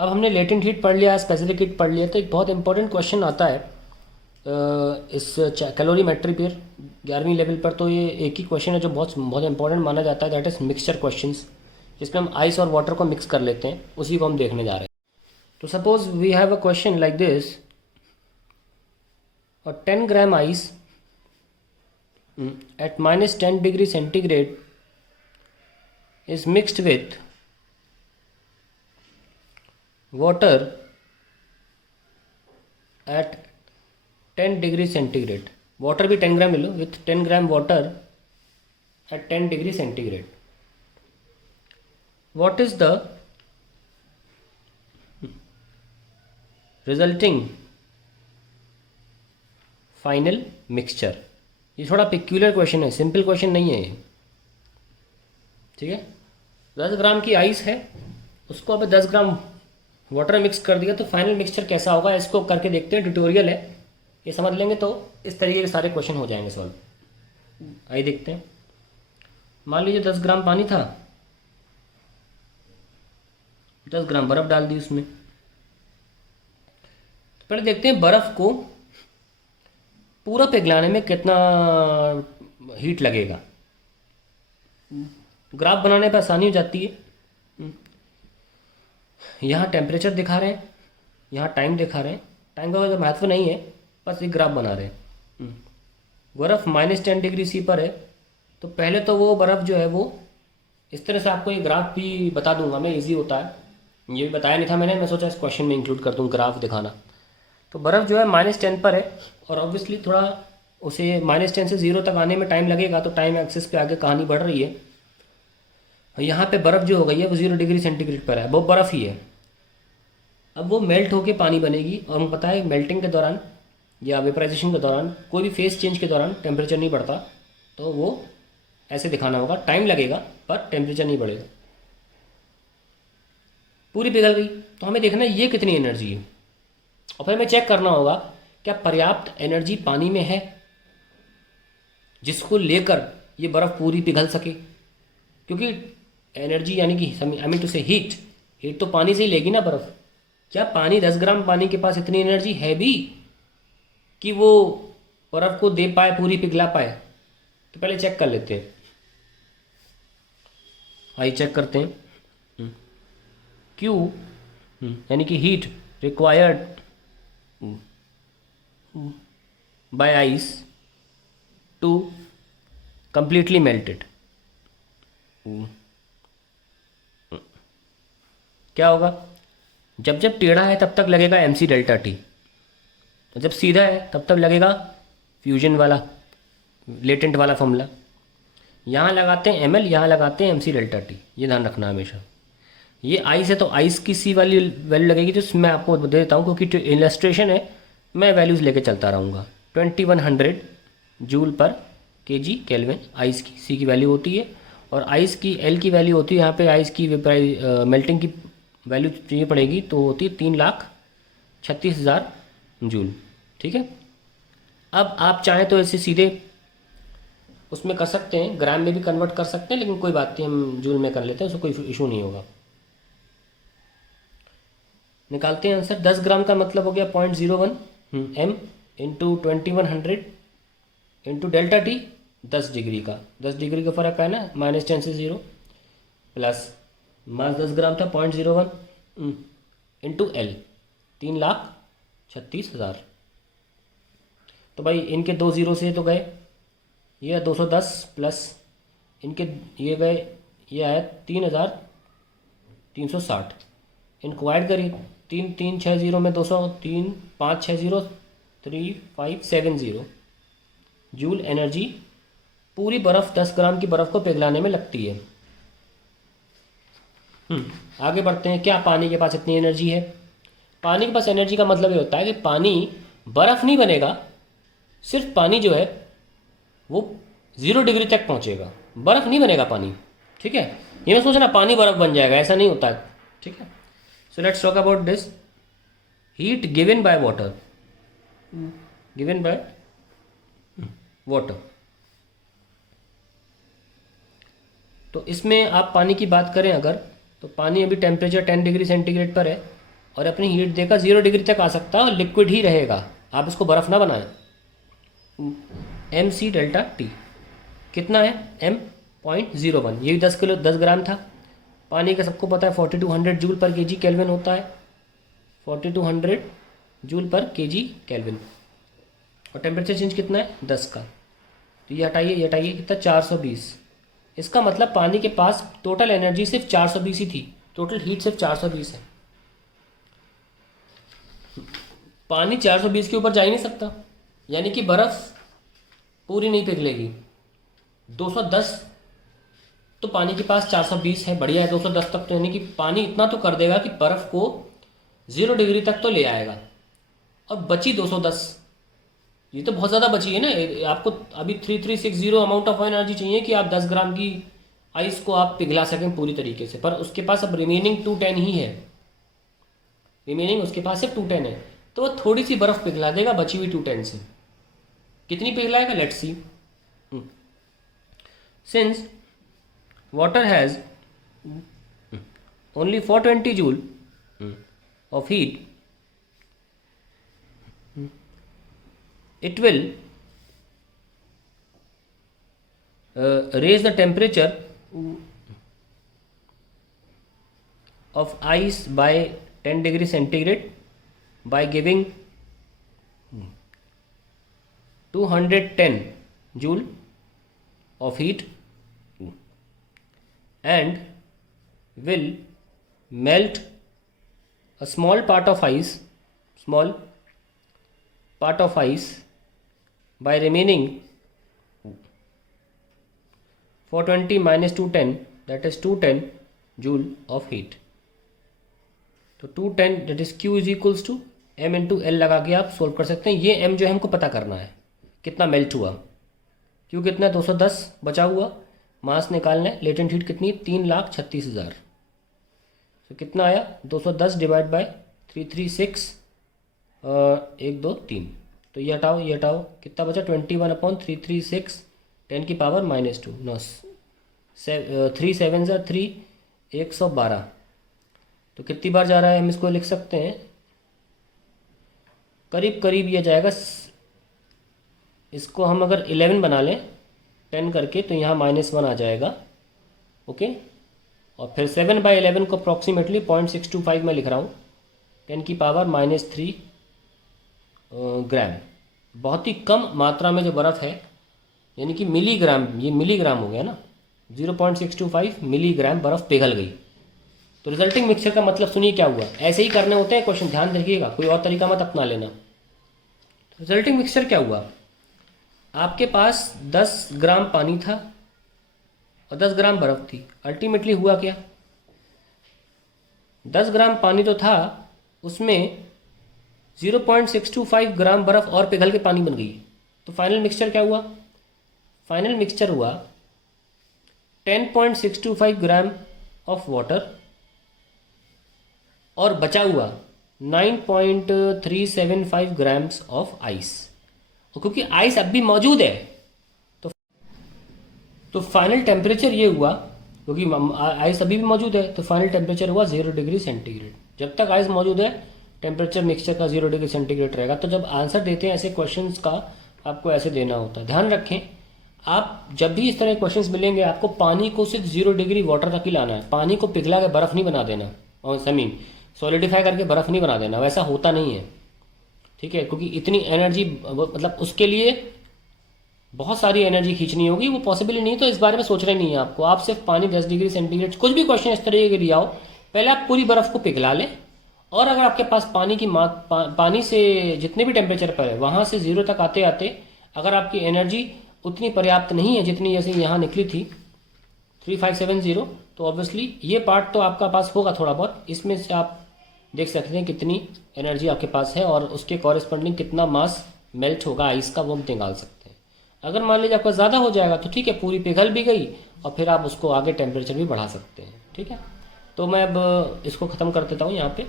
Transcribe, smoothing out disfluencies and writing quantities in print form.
अब हमने latent heat पढ़ लिया, स्पेसिफिक हीट पढ़ लिया, तो एक बहुत इंपॉर्टेंट क्वेश्चन आता है इस कैलोरीमेट्री पर 11वीं लेवल पर। तो ये एक ही क्वेश्चन है जो बहुत बहुत इंपॉर्टेंट माना जाता है, दैट इज़ मिक्सचर क्वेश्चंस, जिसमें हम आइस और वाटर को मिक्स कर लेते हैं, उसी को हम देखने जा रहे हैं। तो suppose we have a question like this, और 10 gram ice at minus 10 degree centigrade is mixed with water at 10 degree centigrade. Water भी 10 ग्राम ले लो, with 10 gram water at 10 degree centigrade. What is the resulting final mixture? ये थोड़ा peculiar question है, simple question नहीं है ये, ठीक है। 10 ग्राम की आइस है, उसको अब 10 ग्राम वाटर मिक्स कर दिया, तो फाइनल मिक्सचर कैसा होगा, इसको करके देखते हैं। ट्यूटोरियल है, ये समझ लेंगे तो इस तरीके के सारे क्वेश्चन हो जाएंगे सॉल्व। आइए देखते हैं। मान लीजिए 10 ग्राम पानी था, 10 ग्राम बर्फ़ डाल दी उसमें। तो पहले देखते हैं बर्फ़ को पूरा पिघलाने में कितना हीट लगेगा। ग्राफ बनाने पर आसानी हो जाती है। यहाँ टेम्परेचर दिखा रहे हैं, यहाँ टाइम दिखा रहे हैं। टाइम का कोई महत्व नहीं है, बस एक ग्राफ बना रहे हैं। बर्फ़ -10 डिग्री सी पर है, तो पहले तो वो बर्फ़ जो है वो इस तरह से, आपको ये ग्राफ भी बता दूंगा मैं, इजी होता है। ये भी बताया नहीं था मैंने, मैं सोचा इस क्वेश्चन में इंक्लूड कर दूँ ग्राफ दिखाना। तो बर्फ़ जो है -10 पर है, और ऑब्वियसली थोड़ा उसे -10 से 0 तक आने में टाइम लगेगा, तो टाइम एक्सिस पे आगे कहानी बढ़ रही है। यहाँ पे बर्फ़ जो हो गई है वो 0 डिग्री सेंटीग्रेड पर है, वो बर्फ़ ही है। अब वो मेल्ट होके पानी बनेगी, और हमें पता है मेल्टिंग के दौरान या वेपराइजेशन के दौरान, कोई भी फेस चेंज के दौरान टेम्परेचर नहीं बढ़ता, तो वो ऐसे दिखाना होगा, टाइम लगेगा पर टेम्परेचर नहीं बढ़ेगा। पूरी पिघल गई, तो हमें देखना है ये कितनी एनर्जी है, और फिर हमें चेक करना होगा क्या पर्याप्त एनर्जी पानी में है जिसको लेकर ये बर्फ़ पूरी पिघल सके। क्योंकि एनर्जी यानी कि आई मीन टू से हीट, हीट तो पानी से ही लेगी ना बर्फ़। क्या पानी 10 ग्राम पानी के पास इतनी एनर्जी है भी कि वो बर्फ़ को दे पाए, पूरी पिघला पाए? तो पहले चेक कर लेते हैं। आइए चेक करते हैं। क्यू यानी कि heat required by ice to completely melt it, क्या होगा? जब जब टेढ़ा है तब तक लगेगा mc डेल्टा टी, और जब सीधा है तब तक लगेगा फ्यूजन वाला लेटेंट वाला फॉर्मूला। यहाँ लगाते हैं ml, यहाँ लगाते हैं mc डेल्टा टी, ये ध्यान रखना हमेशा। ये आइस है तो आइस की सी वाली वैल्यू लगेगी, तो मैं आपको दे देता हूँ क्योंकि इलस्ट्रेशन है, मैं वैल्यूज़ लेके चलता रहूँगा। 2100 जूल पर केजी केल्विन आइस की सी की वैल्यू होती है, और आइस की एल की वैल्यू होती है, यहाँ पे आइस की मेल्टिंग की वैल्यू चाहिए पड़ेगी, तो होती है 3,36,000 जूल, ठीक है। अब आप चाहें तो ऐसे सीधे उसमें कर सकते हैं, ग्राम में भी कन्वर्ट कर सकते हैं, लेकिन कोई बात नहीं, हम जूल में कर लेते हैं, उसको कोई इशू नहीं होगा। निकालते हैं आंसर। 10 ग्राम का मतलब हो गया 0.01 m into 2100 into delta T, 10 degree का, 10 डिग्री का फ़र्क है ना, -10 से 0, प्लस मास 10 ग्राम था 0.01 इंटू एल, 3,36,000। तो भाई इनके 2 0 से तो गए, ये 210 प्लस इनके ये गए, ये आया 3,360। इनको ऐड करिए, 3,360 में 200, 3,560 3,570 जूल एनर्जी पूरी बर्फ़ 10 ग्राम की बर्फ़ को पिघलाने में लगती है। आगे बढ़ते हैं। क्या पानी के पास इतनी एनर्जी है? पानी के पास एनर्जी का मतलब ये होता है कि पानी बर्फ़ नहीं बनेगा, सिर्फ पानी जो है वो 0 डिग्री तक पहुंचेगा, बर्फ़ नहीं बनेगा पानी, ठीक है। ये मैं सोचना पानी बर्फ़ बन जाएगा, ऐसा नहीं होता है, ठीक है। So let's talk about this heat given by water, given by water. तो इसमें आप पानी की बात करें अगर, तो पानी अभी टेम्परेचर 10 डिग्री सेंटीग्रेड पर है, और अपनी हीट देकर 0 डिग्री तक आ सकता है और लिक्विड ही रहेगा, आप इसको बर्फ़ ना बनाएं। एम सी डेल्टा टी कितना है, m 0.01, ये भी 10 ग्राम था। पानी का सबको पता है 4200 जूल पर केजी केल्विन होता है, 4200 जूल पर केजी केल्विन। और टेम्परेचर चेंज कितना है, 10 का। तो ये हटाइए कितना, 420। इसका मतलब पानी के पास टोटल एनर्जी सिर्फ 420 ही थी, टोटल हीट सिर्फ 420 है। पानी 420 के ऊपर जा ही नहीं सकता, यानी कि बर्फ़ पूरी नहीं पिघलेगी। 210 तो पानी के पास 420 है, बढ़िया है 210 तक, तो यानी कि पानी इतना तो कर देगा कि बर्फ़ को 0 डिग्री तक तो ले आएगा। और बची 210, ये तो बहुत ज़्यादा बची है ना। आपको अभी 3360 अमाउंट ऑफ एनर्जी चाहिए कि आप 10 ग्राम की आइस को आप पिघला सकें पूरी तरीके से, पर उसके पास अब रिमेनिंग 210 ही है, रिमेनिंग उसके पास सिर्फ 210 है। तो वो थोड़ी सी बर्फ़ पिघला देगा बची हुई 210 से। कितनी पिघलाएगा, let's see. Since water has only 420 joule of heat, it will raise the temperature of ice by 10 degree centigrade by giving 210 joule of heat and will melt a small part of ice by remaining 420 minus 210, that is 210 joule of heat। तो 210 that is Q is equals to M into L लगा के आप solve कर सकते हैं। ये M जो है हमको पता करना है कितना मेल्ट हुआ, Q कितना है 210 बचा हुआ, मास निकालना है, लेटेंट हीट कितनी, 3,36,000। तो कितना आया, 210 डिवाइड बाय 336 1 2 3। तो ये हटाओ कितना बचा, 21/336 10 की पावर -2 9 3 7 3 112। तो कितनी बार जा रहा है, हम इसको लिख सकते हैं करीब ये जाएगा। इसको हम अगर 11 बना लें 10 करके तो यहाँ -1 आ जाएगा, ओके। और फिर 7/11 को अप्रॉक्सीमेटली 0.625 में लिख रहा हूँ, 10 की पावर -3 ग्राम। बहुत ही कम मात्रा में जो बर्फ़ है, यानी कि मिलीग्राम, ये मिलीग्राम हो गया ना, 0.625 मिलीग्राम बर्फ़ पिघल गई। तो रिजल्टिंग मिक्सचर का मतलब सुनिए क्या हुआ, ऐसे ही करने होते हैं क्वेश्चन, ध्यान रखिएगा, कोई और तरीका मत अपना लेना। रिजल्टिंग मिक्सचर क्या हुआ, आपके पास 10 ग्राम पानी था और 10 ग्राम बर्फ़ थी। अल्टीमेटली हुआ क्या, 10 ग्राम पानी तो था, उसमें 0.625 ग्राम बर्फ़ और पिघल के पानी बन गई। तो फाइनल मिक्सचर क्या हुआ, फाइनल मिक्सचर हुआ 10.625 ग्राम ऑफ वाटर और बचा हुआ 9.375 ग्राम्स ऑफ आइस। और क्योंकि आइस अब भी मौजूद है तो फाइनल टेम्परेचर ये हुआ, क्योंकि आइस अभी भी मौजूद है तो फाइनल टेम्परेचर हुआ 0 डिग्री सेंटीग्रेड। जब तक आइस मौजूद है टेम्परेचर मिक्सचर का 0 डिग्री सेंटीग्रेड रहेगा। तो जब आंसर देते हैं ऐसे क्वेश्चंस का, आपको ऐसे देना होता है। ध्यान रखें, आप जब भी इस तरह के क्वेश्चंस मिलेंगे, आपको पानी को सिर्फ 0 डिग्री वाटर तक ही लाना है, पानी को पिघला के बर्फ़ नहीं बना देना, और समीन सॉलिडिफाई करके बर्फ़ नहीं बना देना, वैसा होता नहीं है, ठीक है। क्योंकि इतनी एनर्जी, मतलब उसके लिए बहुत सारी एनर्जी खींचनी होगी, वो पॉसिबल ही नहीं। तो इस बारे में सोचना नहीं है आपको, आप सिर्फ पानी 10 डिग्री सेंटीग्रेड, कुछ भी क्वेश्चन इस तरह के दिया हो, पहले आप पूरी बर्फ़ को पिघला लें। और अगर आपके पास पानी की पानी से जितने भी टेम्परेचर पर है वहाँ से 0 तक आते आते अगर आपकी एनर्जी उतनी पर्याप्त नहीं है जितनी जैसे यहाँ निकली थी 3570, तो ऑब्वियसली ये पार्ट तो आपका पास होगा थोड़ा बहुत, इसमें से आप देख सकते हैं कितनी एनर्जी आपके पास है और उसके कॉरेस्पॉन्डिंग कितना मास मेल्ट होगा आइस का, वो हम निकाल सकते हैं। अगर मान लीजिए आपका ज़्यादा हो जाएगा तो ठीक है, पूरी पिघल भी गई और फिर आप उसको आगे टेम्परेचर भी बढ़ा सकते हैं, ठीक है। तो मैं अब इसको ख़त्म कर देता हूँ यहाँ पे।